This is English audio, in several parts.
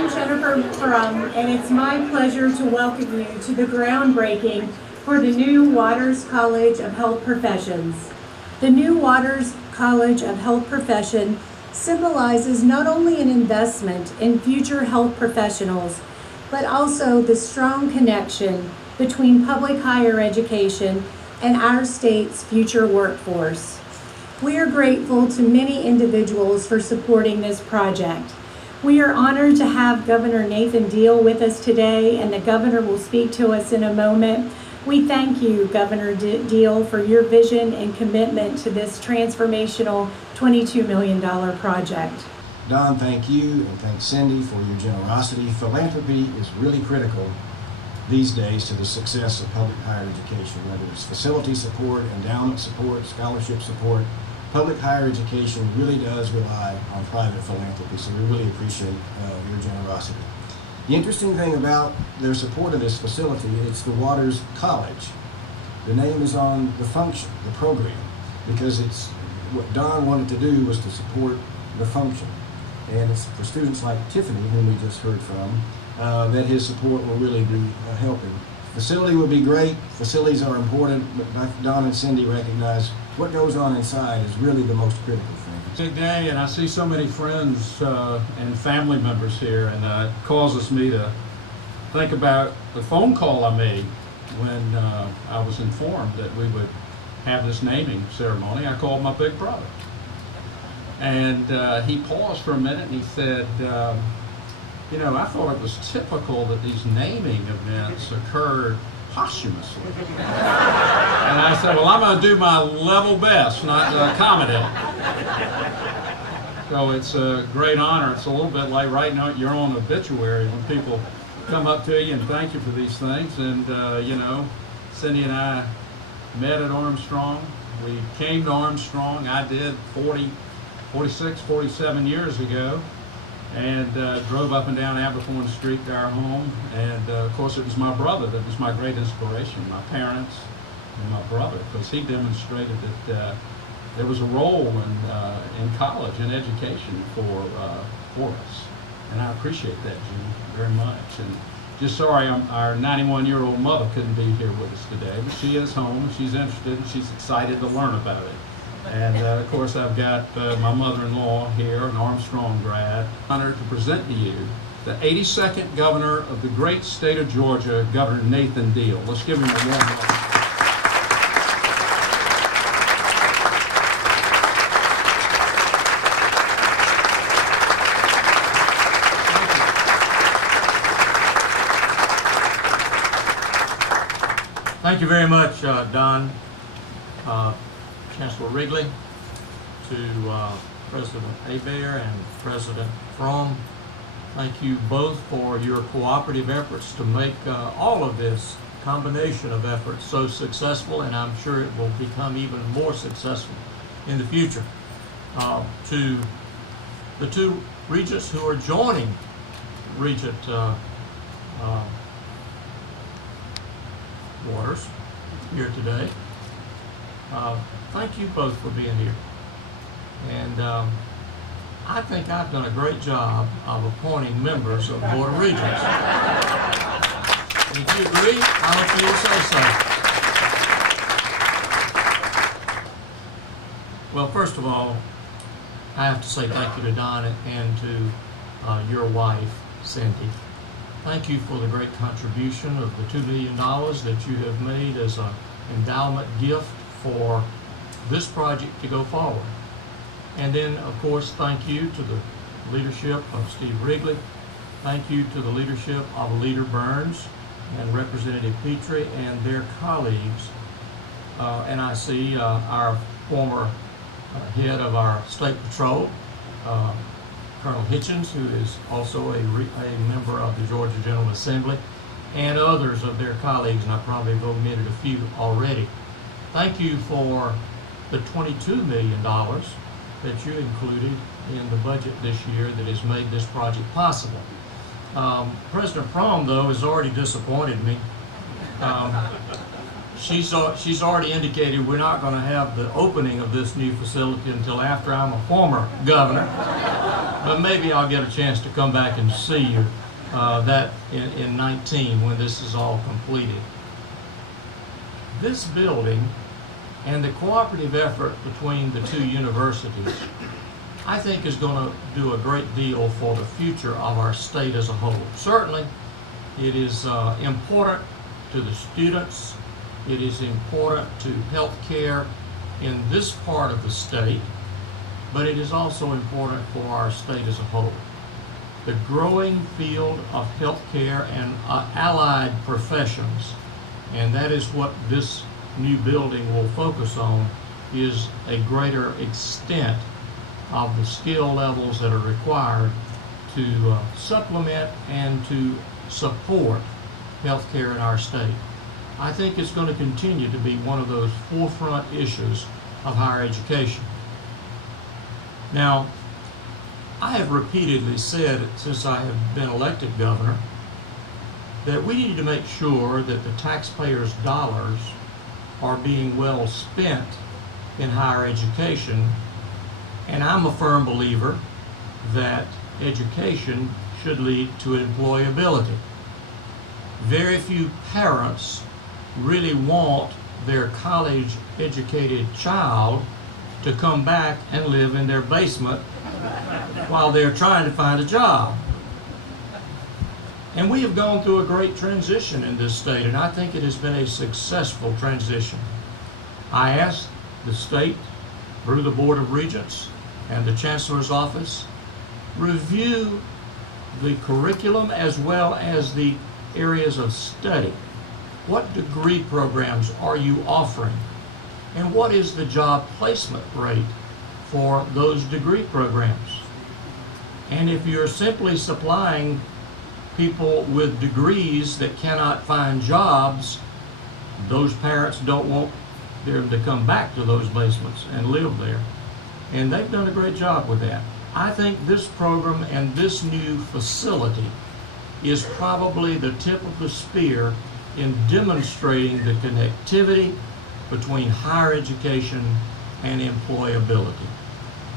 I'm Jennifer Frum, and it's my pleasure to welcome you to the groundbreaking for the new Waters College of Health Professions. The new Waters College of Health Profession symbolizes not only an investment in future health professionals, but also the strong connection between public higher education and our state's future workforce. We are grateful to many individuals for supporting this project. We are honored to have Governor Nathan Deal with us today, and the governor will speak to us in a moment. We thank you, Governor Deal, for your vision and commitment to this transformational $22 million project. Don, thank you, and thank Cindy for your generosity. Philanthropy is really critical these days to the success of public higher education, whether it's facility support, endowment support, scholarship support. Public higher education really does rely on private philanthropy, so we really appreciate your generosity. The interesting thing about their support of this facility, it's the Waters College. The name is on the function, the program, because it's what Don wanted to do was to support the function. And it's for students like Tiffany, whom we just heard from, that his support will really be helping. Facility would be great, facilities are important, but Don and Cindy recognize what goes on inside is really the most critical thing. Big day, and I see so many friends and family members here, and it causes me to think about the phone call I made when I was informed that we would have this naming ceremony. I called my big brother, and he paused for a minute and he said, you know, I thought it was typical that these naming events occurred posthumously. And I said, well, I'm going to do my level best not to accommodate. So it's a great honor. It's a little bit like writing out your own obituary when people come up to you and thank you for these things. And, you know, Cindy and I met at Armstrong. We came to Armstrong. I did 46, 47 years ago. And drove up and down Abercorn Street to our home. And of course it was my brother that was my great inspiration, my parents and my brother, because he demonstrated that there was a role in college and education for us. And I appreciate that, Jim, very much. And just sorry our 91-year-old mother couldn't be here with us today, but she is home and she's interested and she's excited to learn about it. And of course I've got my mother-in-law here, an Armstrong grad. Honored to present to you the 82nd governor of the great state of Georgia, Governor Nathan Deal. Let's give him a warm welcome. Thank you very much, Don. Chancellor Wrigley, to President Hebert and President Frum. Thank you both for your cooperative efforts to make all of this combination of efforts so successful, and I'm sure it will become even more successful in the future. To the two regents who are joining Regent Waters here today, thank you both for being here. And I think I've done a great job of appointing members of the Board of Regents. And if you agree, I hope you'll say so. Well, first of all, I have to say thank you to Don and to your wife, Cindy. Thank you for the great contribution of the $2 million that you have made as an endowment gift for this project to go forward. And then, of course, thank you to the leadership of Steve Wrigley. Thank you to the leadership of Leader Burns and Representative Petrie and their colleagues. And I see our former head of our State Patrol, Colonel Hitchens, who is also a member of the Georgia General Assembly, and others of their colleagues, and I probably have omitted a few already. Thank you for the $22 million that you included in the budget this year that has made this project possible. President Frum, though, has already disappointed me. She's already indicated we're not going to have the opening of this new facility until after I'm a former governor. but maybe I'll get a chance to come back and see you that in 19 when this is all completed. This building and the cooperative effort between the two universities, I think, is going to do a great deal for the future of our state as a whole. Certainly, it is important to the students. It is important to health care in this part of the state, but it is also important for our state as a whole. The growing field of health care and allied professions, and that is what this new building will focus on, is a greater extent of the skill levels that are required to supplement and to support healthcare in our state. I think it's going to continue to be one of those forefront issues of higher education. Now, I have repeatedly said since I have been elected governor that we need to make sure that the taxpayers' dollars are being well spent in higher education, and I'm a firm believer that education should lead to employability. Very few parents really want their college-educated child to come back and live in their basement while they're trying to find a job. And we have gone through a great transition in this state, and I think it has been a successful transition. I asked the state, through the Board of Regents and the Chancellor's Office, review the curriculum as well as the areas of study. What degree programs are you offering? And what is the job placement rate for those degree programs? And if you're simply supplying people with degrees that cannot find jobs, those parents don't want them to come back to those basements and live there. And they've done a great job with that. I think this program and this new facility is probably the tip of the spear in demonstrating the connectivity between higher education and employability.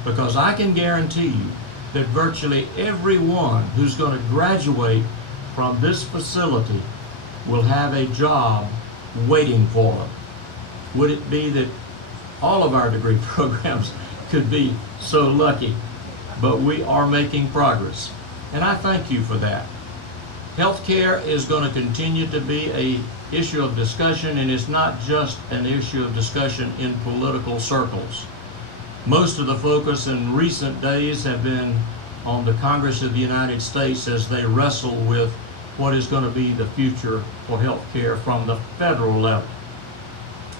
Because I can guarantee you that virtually everyone who's going to graduate from this facility will have a job waiting for them. Would it be that all of our degree programs could be so lucky? But we are making progress, and I thank you for that. Healthcare is going to continue to be an issue of discussion, and it's not just an issue of discussion in political circles. Most of the focus in recent days have been on the Congress of the United States as they wrestle with what is going to be the future for healthcare from the federal level.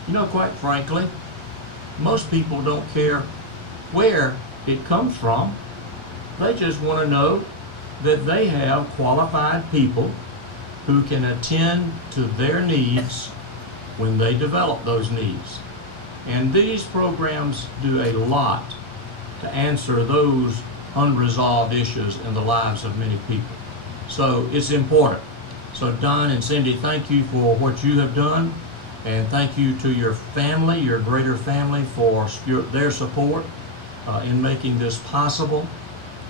You know, quite frankly, most people don't care where it comes from. They just want to know that they have qualified people who can attend to their needs when they develop those needs. And these programs do a lot to answer those unresolved issues in the lives of many people. So it's important. So Don and Cindy, thank you for what you have done, and thank you to your family, your greater family, for their support in making this possible.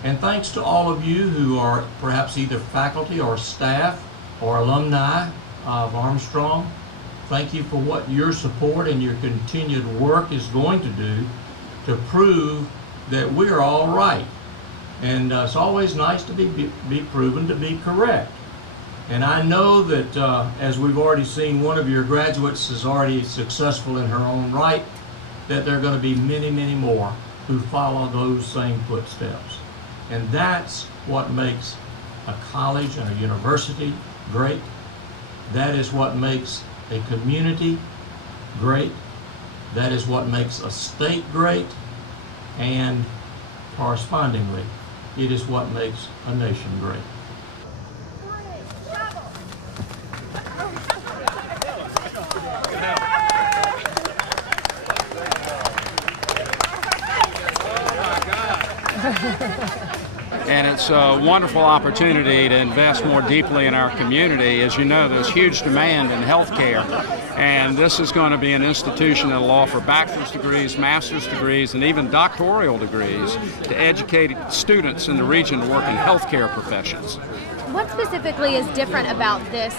And thanks to all of you who are perhaps either faculty or staff or alumni of Armstrong. Thank you for what your support and your continued work is going to do to prove that we're all right. And it's always nice to be proven to be correct. And I know that as we've already seen, one of your graduates is already successful in her own right, that there are going to be many, many more who follow those same footsteps. And that's what makes a college and a university great. That is what makes a community great. That is what makes a state great. And correspondingly, it is what makes a nation great. And and it's a wonderful opportunity to invest more deeply in our community. As you know, there's huge demand in healthcare, and this is going to be an institution that will offer bachelor's degrees, master's degrees, and even doctoral degrees to educate students in the region to work in healthcare professions. What specifically is different about this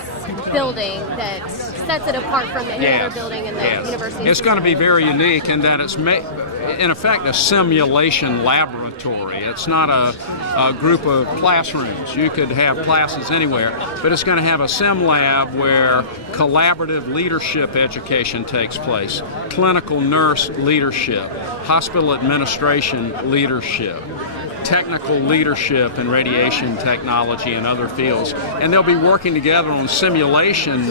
building that sets it apart from any other building in the university? It's going to be very unique in that it's in effect a simulation laboratory. It's not a group of classrooms. You could have classes anywhere, but it's going to have a sim lab where collaborative leadership education takes place, clinical nurse leadership, hospital administration leadership, technical leadership in radiation technology and other fields. And they'll be working together on simulation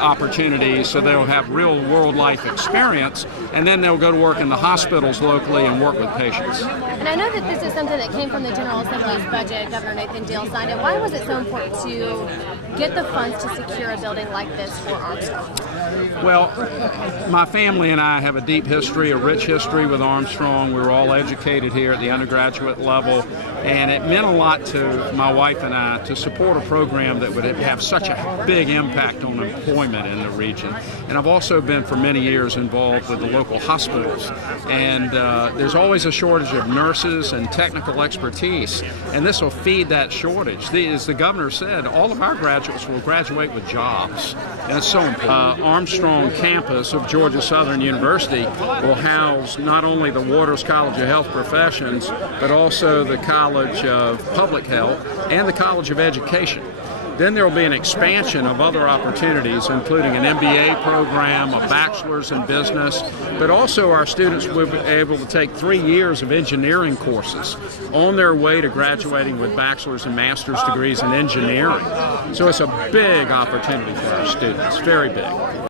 opportunities, so they'll have real world life experience, and then they'll go to work in the hospitals locally and work with patients. And I know that this is something that came from the General Assembly's budget. Governor Nathan Deal signed it. Why was it so important to get the funds to secure a building like this for Armstrong? Well, my family and I have a deep history, a rich history with Armstrong. We were all educated here at the undergraduate level, and it meant a lot to my wife and I to support a program that would have such a big impact on employment in the region. And I've also been for many years involved with the local hospitals, and there's always a shortage of nurses and technical expertise, and this will feed that shortage. As the governor said, all of our graduates will graduate with jobs, and it's so important. Armstrong campus of Georgia Southern University will house not only the Waters College of Health Professions, but also the College of Public Health and the College of Education. Then there will be an expansion of other opportunities, including an MBA program, a bachelor's in business, but also our students will be able to take 3 years of engineering courses on their way to graduating with bachelor's and master's degrees in engineering. So it's a big opportunity for our students, very big.